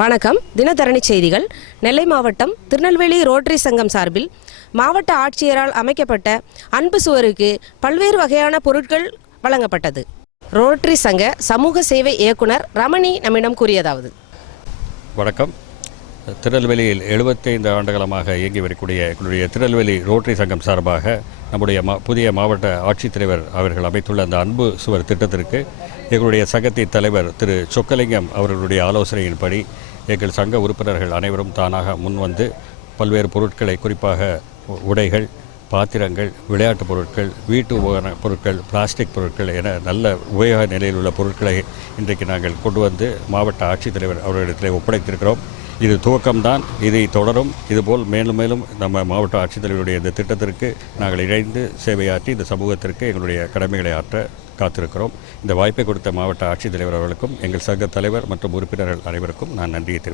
வணக்கம். தினதரணி செய்திகள். நெல்லை மாவட்டம் திருநெல்வேலி ரோட்டரி சங்கம் சார்பில் மாவட்ட ஆட்சியரால் அமைக்கப்பட்ட அன்பு சுவருக்கு பல்வேறு வகையான பொருட்கள் வழங்கப்பட்டது. ரோட்டரி சங்க சமூக சேவை இயக்குனர் ரமணி நம்மிடம் கூறியதாவது: வணக்கம். திருநெல்வேலியில் 75 ஆண்டுகாலமாக இயங்கி வரக்கூடிய எங்களுடைய திருநெல்வேலி ரோட்டரி சங்கம் சார்பாக நம்முடைய புதிய மாவட்ட ஆட்சித்தலைவர் அவர்கள் அமைத்துள்ள அந்த அன்பு சுவர் திட்டத்திற்கு எங்களுடைய சங்கத்தின் தலைவர் திரு சொக்கலிங்கம் அவர்களுடைய ஆலோசனையின்படி எங்கள் சங்க உறுப்பினர்கள் அனைவரும் தானாக முன்வந்து பல்வேறு பொருட்களை, குறிப்பாக உடைகள், பாத்திரங்கள், விளையாட்டு பொருட்கள், வீட்டு உபகரண பொருட்கள், பிளாஸ்டிக் பொருட்கள் என நல்ல உபயோக நிலையில் உள்ள பொருட்களை இன்றைக்கு நாங்கள் கொண்டு வந்து மாவட்ட ஆட்சித்தலைவர் அவர்களிடத்தில் ஒப்படைத்திருக்கிறோம். இது துவக்கம்தான், இதை தொடரும். இதுபோல் மேலும் மேலும் நம்ம மாவட்ட ஆட்சித்தலைவருடைய இந்த திட்டத்திற்கு நாங்கள் இணைந்து சேவையாற்றி இந்த சமூகத்திற்கு எங்களுடைய கடமைகளை ஆற்ற காத்திருக்கிறோம். இந்த வாய்ப்பை கொடுத்த மாவட்ட ஆட்சித்தலைவர் அவர்களுக்கும் எங்கள் சங்க தலைவர் மற்றும் உறுப்பினர்கள் அனைவருக்கும் நான் நன்றியை தெரிவித்துள்ளேன்.